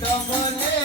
તમને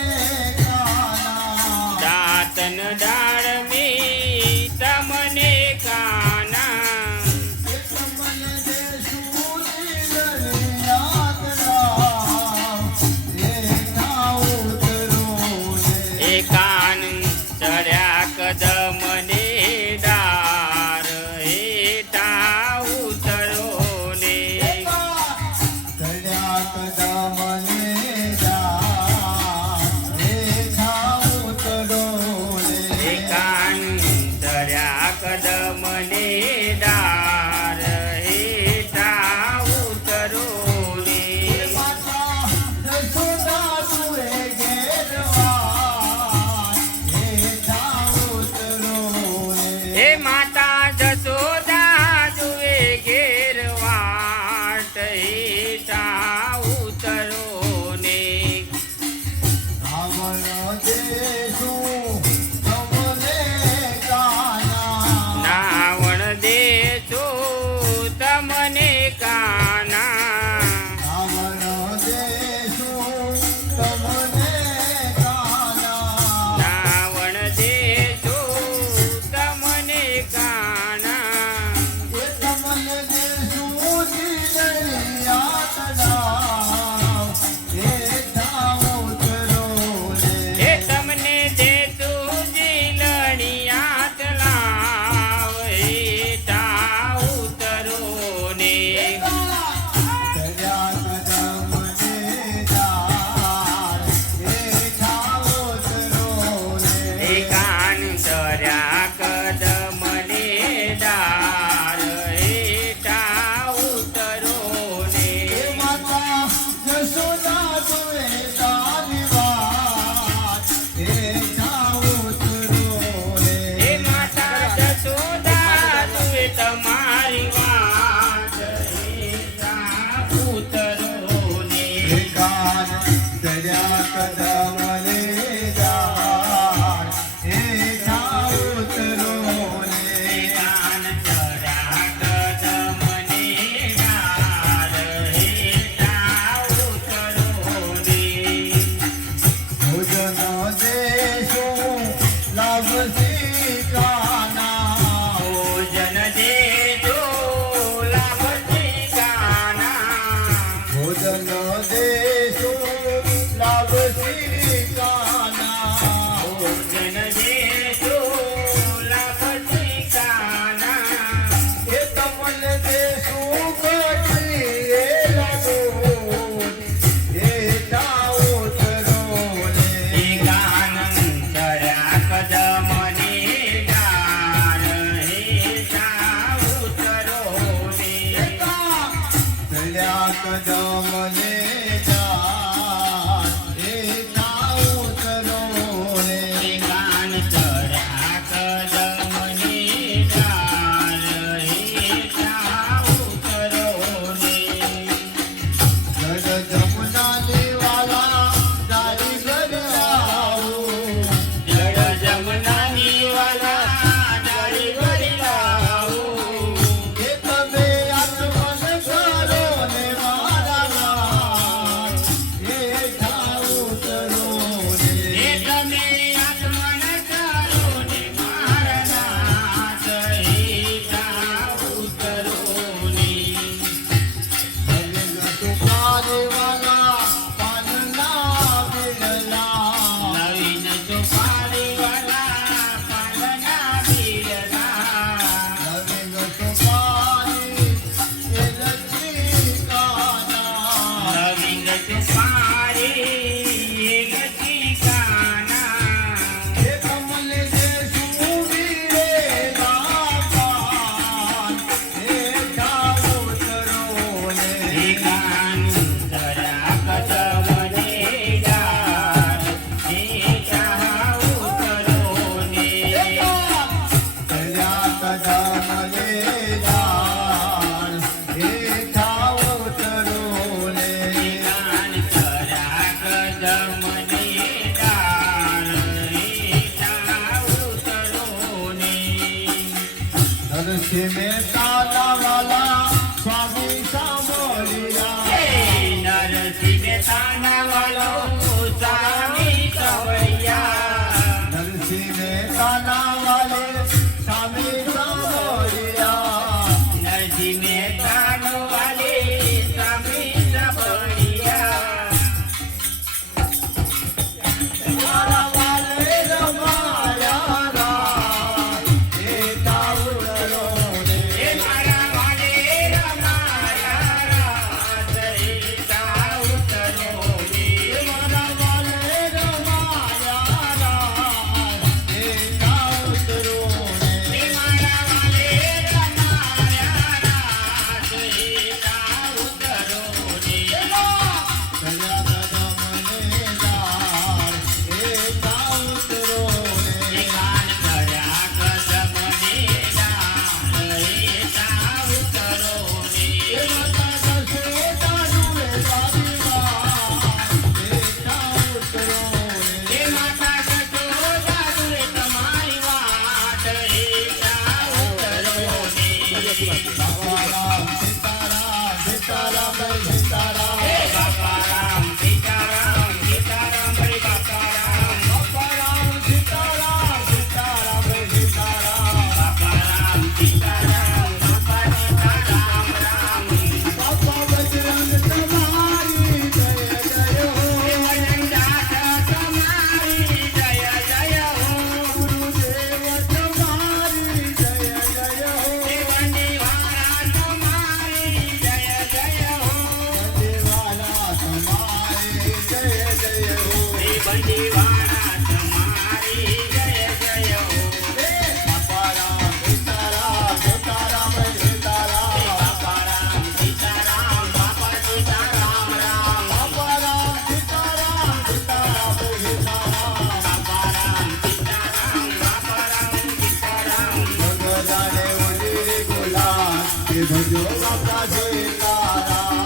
ભજો બાપા સીતારામ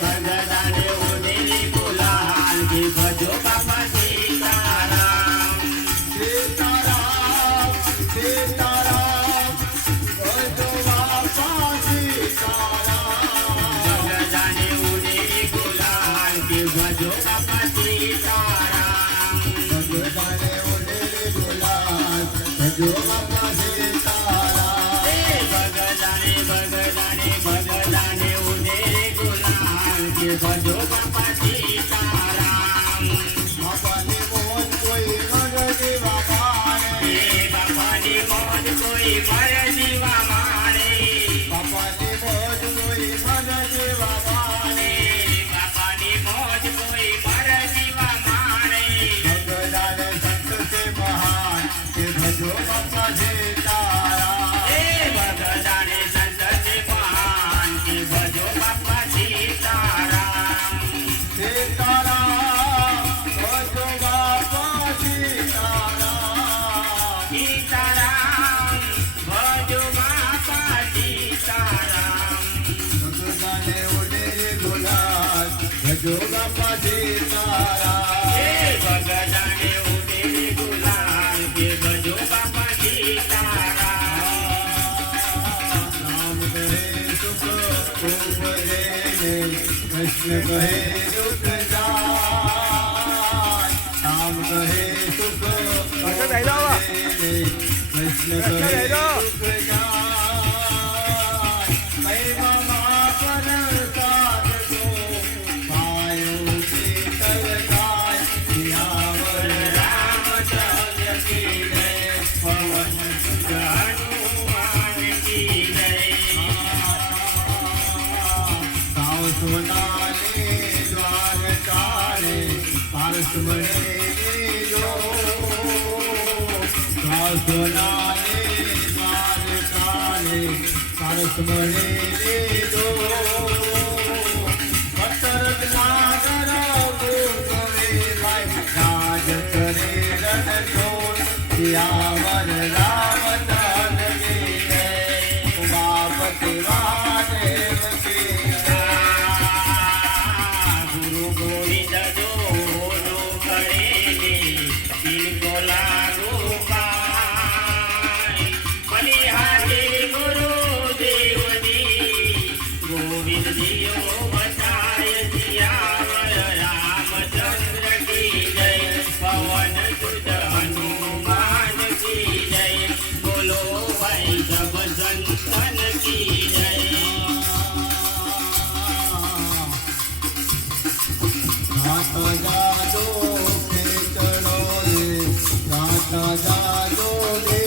ભગદાને ઉડેલી ગુલાલ કે ભજો બાપા સીતારામ સીતારામ સીતારામ ભજો બાપા સીતારામ ભગદાને ઉડેલી ગુલાલ કે ભજો બાપા સીતારામ ભગદાને ઉડેલી ગુલાલ ભજો બાપા સીતારામ ભગદાને ઉડેલી ગુલાલ કે ભજો બાપા સીતારામ બાપાની મોજ કોઈ મર જીવા માણે બાપાની મોજ કોઈ મર જીવા માણે બાપાની મોજ કોઈ મર જીવા માણે બાપાની મોજ કોઈ મર જીવા માણે ભગદાને સંત છે મહાન કે ભજો બાપા સીતારામ ભગદાને સંત છે મહાન કે ભજો બાપા સીતારામ સીતારામ ભજો બાપા સીતારામ સીતારામ ભજો બાપા સીતારામ ભગદાને ઉડેલી ગુલાલ ભજો બાપા સીતારામ ભગદાને ઉડેલી ગુલાલ કે ભજો બાપા સીતારામ નામ કહે સુખ ઉપરે કૃષ્ણ કહે દુઃખ જાય નામ કહે સુખ ઉપરે કૃષ્ણ કહે દુઃખ જાય મહિમા પરસાદ કો પાયો શીતલ ગાય સિયાવર રામચંદ્ર કી જય પવન સુત હનુમાન કી જય સાવ સોનાને દ્વાર કાળે પારસ બને જો સાવ સોનાને દ્વાર કાળે પારસ બને જો પત્તર નાગર ગોકળે ભાઈ રાજ કરે રણ ચોર સિયાવર રામચંદ્ર કી જય ઉમાપતિ મહાદેવ કી જય ગુરુ ગોવિંદ દોનો કરેલે તિલકો લાગુ પાય બલિહારી ગુરુ દેવની ગોવિંદ દિયો બતાય સિયાવર રામચંદ્ર કી જય પવન સુત હનુમાન કી જય બોલો ભાઈ જબ સંતન કી જય ગાતા જાજો ખેતડો રે ગાતા જાજો રે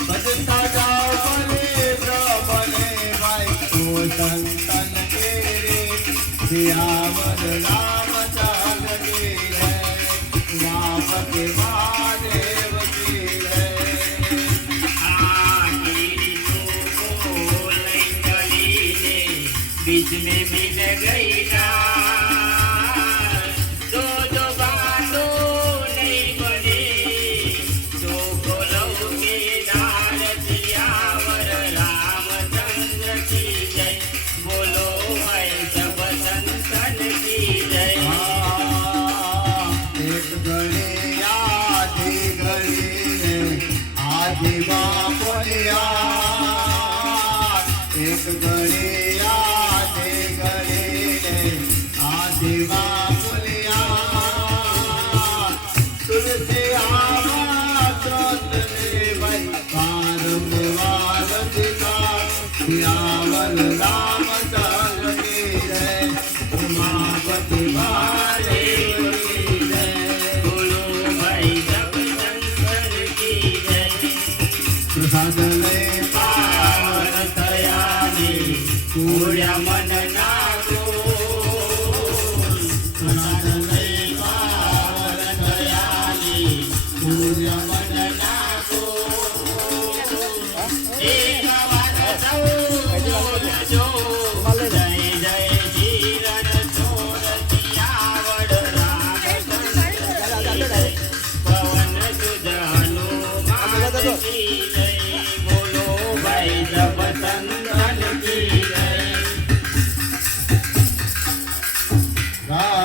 ભજતા જાઓ ભલે પ્રભલે ભાઈ ઓ સંતન કે રે સિયાવર રામચંદ્ર કી જય ઉમાપતિ મહાદેવ કી જય बीच में मिल गई दो दो बातों नहीं बने तो बोलो के दार सियावर रामचंद्र की जय बोलो भाई सब संतन की जय एक घड़ी आधी घड़ी रे आधी बापोलिया एक घड़ी आधी घड़ी रे आधी बापोलिया तुलसी आवा त्रोत ने भाई बारंबार दिखा सियावर रामचंद्र की जय उमापति महादेव की जय बोलो भाई सब संतन की जय प्रसाद ले पावन थयाने पूर्या मन नागो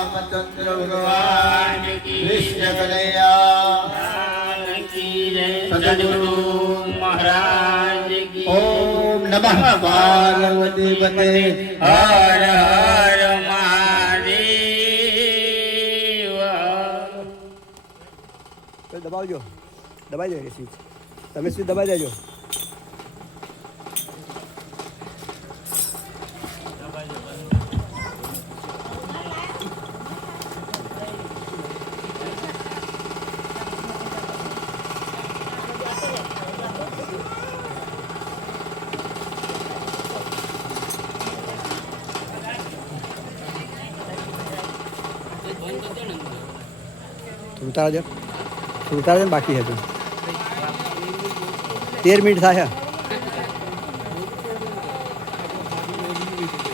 रामचंद्र भगवान की कृष्ण कन्हैया की जय सद्गुरु महाराज की ओम नमः पार्वती पते हर हर महादेव દબાવજો દબાઈ દેજો સ્વીચ તમે સ્વીચ દબાઈ દેજો ઉતારજો બાકી હતું 13 મિનિટ થાય